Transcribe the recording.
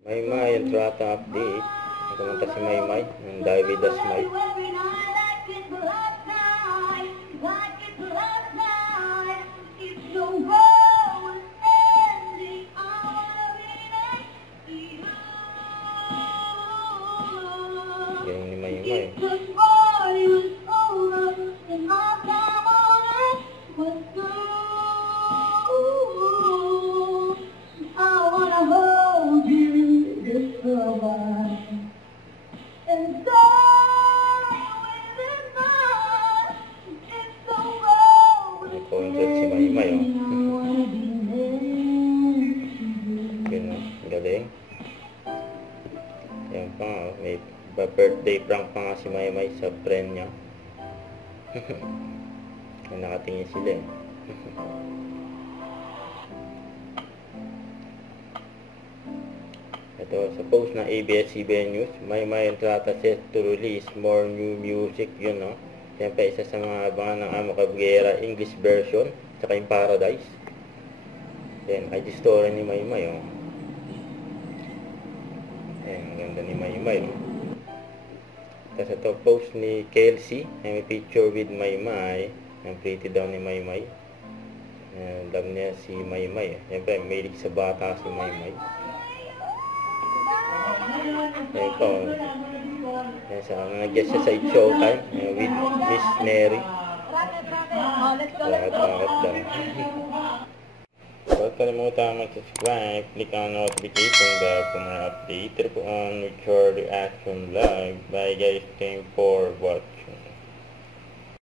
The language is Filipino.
Maymay, yung trata update. Nagkamunta si Maymay, yung David the Smile. Galing ni Maymay. Nag-concert si Maymay, oh. Ganun, galing. Yan pa nga, oh. May birthday prank pa nga si Maymay sa friend niya. Nakatingin sila, eh. Ito, sa post ng ABS-CBN News, Maymay Entrata set to release more new music, yun, no? Siyempre, isa sa mga abangan ng Amo Cabrera English version, saka yung Paradise. Then, ID story ni Maymay, oh. Ayan, ang ganda ni Maymay, oh. Tapos ito, post ni Kelsey, may picture with Maymay. Ang pretty daw ni Maymay. Love niya si Maymay, eh. Siyempre, mahilig sa bata si Maymay. Ayan po. Ayan sa nag-guest siya sa It's Showtime with Miss Neri. Bakit daw. Huwag kalimutan mag-subscribe, click on notification bell for more update. Ito po on Richard Reaction Live. Bye guys, thank you for watching.